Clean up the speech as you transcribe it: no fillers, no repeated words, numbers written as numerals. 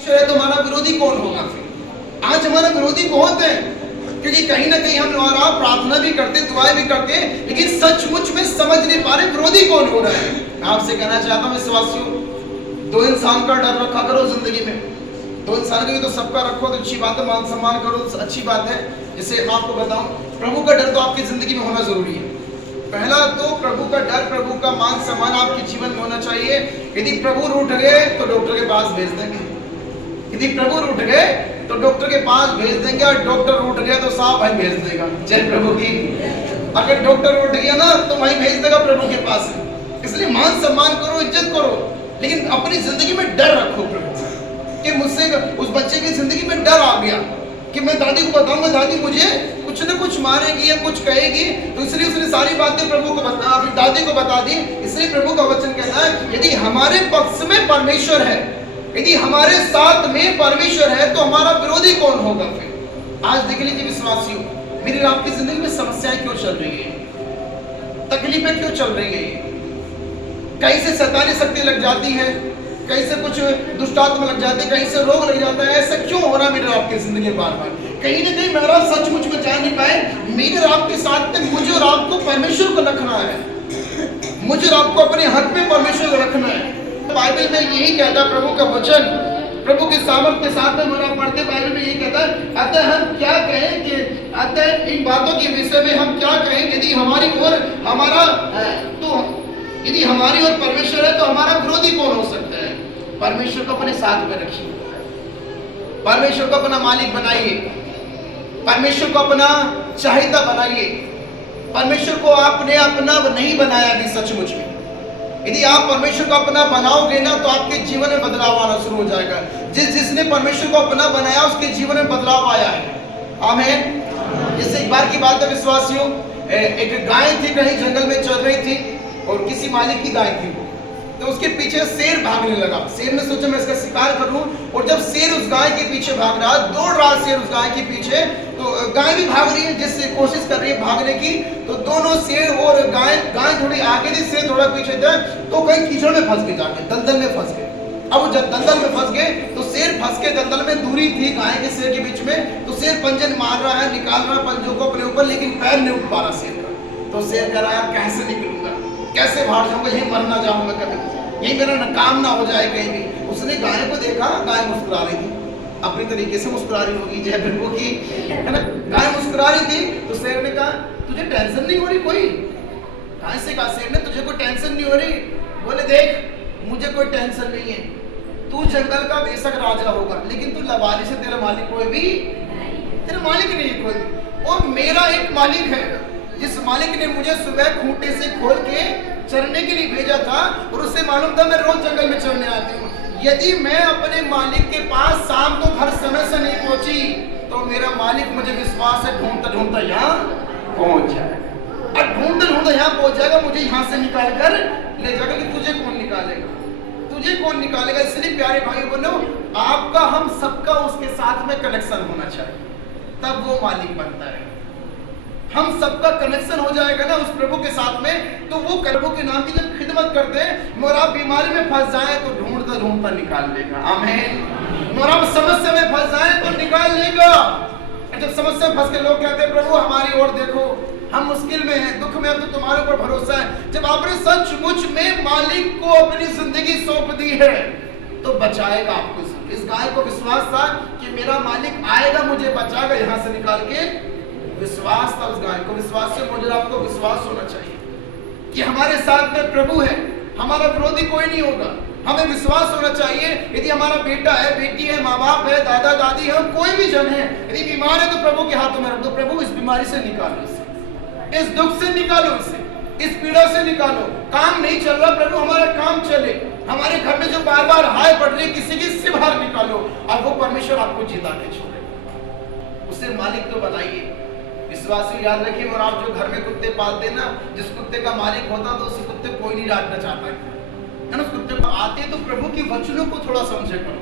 है तो हमारा विरोधी कौन होगा? फिर आज हमारा विरोधी बहुत है, क्योंकि कहीं ना कहीं हम हमारा प्रार्थना भी करते, दुआएं भी करते, लेकिन सचमुच में समझ नहीं पा रहे विरोधी कौन हो रहा है। मैं आपसे कहना चाहता हूं विश्वासियों, दो इंसान का डर रखा करो जिंदगी में। दो इंसान का भी तो सबका रखो तो अच्छी बात है, मान सम्मान करो तो अच्छी बात है। जैसे मैं आपको बताऊं, प्रभु का डर तो आपकी जिंदगी में होना जरूरी है। पहला तो प्रभु का डर, प्रभु का मान सम्मान आपके जीवन में होना चाहिए। यदि प्रभु रूठ गए तो डॉक्टर के पास भेज देंगे, यदि प्रभु रूठ गए तो डॉक्टर के पास भेज देंगे, और डॉक्टर रूठ गया तो साहब भाई भेज देगा। जय प्रभु की। अगर डॉक्टर रूठ गया ना तो वही भेज देगा प्रभु के पास। इसलिए मान सम्मान करो, इज्जत करो, लेकिन अपनी जिंदगी में डर रखो प्रभु कि मुझसे उस बच्चे की जिंदगी में डर आ गया कि मैं दादी को बताऊंगा, दादी मुझे कुछ न कुछ मारेगी या कुछ कहेगी, तो इसलिए उसने सारी बातें प्रभु को बता, अपनी दादी को बता दी। इसलिए प्रभु का वचन कहता है यदि हमारे पक्ष में परमेश्वर है, यदि हमारे साथ में परमेश्वर है, तो हमारा विरोधी कौन होगा? फिर आज देख लीजिए विश्वासियों, मेरी आपकी जिंदगी में समस्याएं क्यों चल रही है, तकलीफें क्यों चल रही है, कहीं से शैतानी शक्ति लग जाती है, कहीं से कुछ दुष्टात्मा लग जाते हैं, कहीं से रोग लग जाता है। ऐसा क्यों हो रहा है मेरे आपकी जिंदगी बार बार? कहीं ना कहीं मेरा सचमुच में जान नहीं पाए, मेरे आपके साथ में मुझे और आपको परमेश्वर को रखना है, मुझे और आपको अपने हक में परमेश्वर को रखना है। बाइबल में यही कहता है प्रभु का वचन, प्रभु के सामर्थ के साथ में हमारा पढ़ते बाइबल में यही कहता है, अतः हम क्या कहें कि अतः इन बातों के विषय में हम क्या कहें, यदि हमारी ओर हमारा तो यदि हमारी ओर परमेश्वर है तो हमारा विरोधी कौन हो सकता है? परमेश्वर को अपने साथ में रखिए, परमेश्वर को अपना मालिक बनाइए, परमेश्वर को अपना चाहता बनाइए। परमेश्वर को आपने अपना नहीं बनाया अभी सचमुच में। यदि आप परमेश्वर को अपना बनाओगे ना तो आपके जीवन में बदलाव आना शुरू हो जाएगा। जिसने परमेश्वर को अपना बनाया उसके जीवन में बदलाव आया है। आमीन। जैसे एक बार की बात है विश्वासियों, एक गाय थी, कहीं जंगल में चल रही थी और किसी मालिक की गाय थी, तो उसके पीछे शेर भागने लगा। शेर ने सोचा मैं इसका शिकार करूं, और जब शेर उस गाय के पीछे भाग रहा, दौड़ रहा शेर उस गाय के पीछे, तो गाय भी भाग रही है, जिससे कोशिश कर रही है भागने की। तो दोनों शेर और गाय थोड़ी आगे थी, शेर थोड़ा पीछे था, तो कहीं कीचड़ में फंस गए, जाके दलदल में फंस गए। अब जब दलदल में फंस गए तो शेर फंस के दलदल में दूरी थी गाय के शेर के बीच में, तो शेर पंजन मार रहा है, निकाल रहा है पंजों को अपने ऊपर, लेकिन पैर नहीं उठ पा रहा शेर का। तो शेर कह रहा है कैसे निकलूंगा, कैसे बाहर जाऊंगा, यही मर ना जाऊंगा कभी, यही मेरा काम ना हो जाए कहीं भी। उसने गाय को देखा, गाय मुस्कुरा रही थी, अपनी तरीके से मुस्कुरा रही होगी, जय प्रभु की, है ना। गाय मुस्कुरा रही थी तो शेर ने कहा तुझे टेंशन नहीं हो रही कोई? गाय से कहा शेर ने तुझे कोई टेंशन नहीं हो रही? बोले देख मुझे कोई टेंशन नहीं है, तू जंगल का बेशक राजा होगा, लेकिन तू लवाली से तेरा मालिक कोई भी, तेरा मालिक नहीं है कोई, और मेरा एक मालिक है, जिस मालिक ने मुझे सुबह खूंटे से खोल के चरने के लिए भेजा था, और उससे मालूम था मैं रोज जंगल में चरने आती हूँ। यदि मैं अपने मालिक के पास शाम को घर समय से नहीं पहुंची तो मेरा मालिक मुझे विश्वास है ढूंढता ढूंढता यहाँ पहुंच जाएगा, और ढूंढता ढूंढता यहाँ पहुंच जाएगा, मुझे यहाँ से निकाल कर ले जाएगा। कि तुझे कौन निकालेगा, तुझे कौन निकालेगा? इसलिए प्यारे भाई बहनों, आपका हम सबका उसके साथ में कनेक्शन होना चाहिए, तब वो मालिक बनता है। हम सबका कनेक्शन हो जाएगा ना उस प्रभु के साथ में, तो वो प्रभु के नाम की जब खिदमत करते हैं, और आप बीमारी में फंस जाए तो ढूंढता ढूंढता निकाल लेगा। आमीन। और आप समस्या में फंस जाए तो निकाल लेगा। जब समस्या में फंस के लोग कहते हैं प्रभु हमारी ओर देखो, हम मुश्किल में हैं, दुख में हैं, तो तुम्हारे ऊपर भरोसा है। जब आपने सचमुच में मालिक को अपनी जिंदगी सौंप दी है तो बचाएगा आपको। इस गाय को विश्वास था कि मेरा मालिक आएगा, मुझे बचाएगा, यहाँ से निकाल के। विश्वास था उस गाय को। विश्वास से मुझे आपको विश्वास होना चाहिए कि हमारे साथ में प्रभु है, हमारा विरोधी कोई नहीं होगा। हमें विश्वास होना चाहिए, यदि हमारा बेटा है, बेटी है, माँ बाप है, दादा दादी है, कोई भी जन है, यदि बीमार है तो प्रभु के हाथों में रख दो। प्रभु इस बीमारी से निकालो, इसे इस दुख से निकालो, इसे इस पीड़ा से निकालो। काम नहीं चल रहा प्रभु हमारा काम चले, हमारे घर में जो बार बार हाय पड़ रही किसी की से बाहर निकालो, और वो परमेश्वर आपको जिता के छोड़े। उसे मालिक तो बनाइए। विश्वासी याद रखिए, और आप जो घर में कुत्ते पालते ना, जिस कुत्ते का मालिक होता तो उस कुत्ते कोई नहीं डांटना चाहता है ना। उस कुत्ते को आते तो प्रभु के वचनों को थोड़ा समझे करो,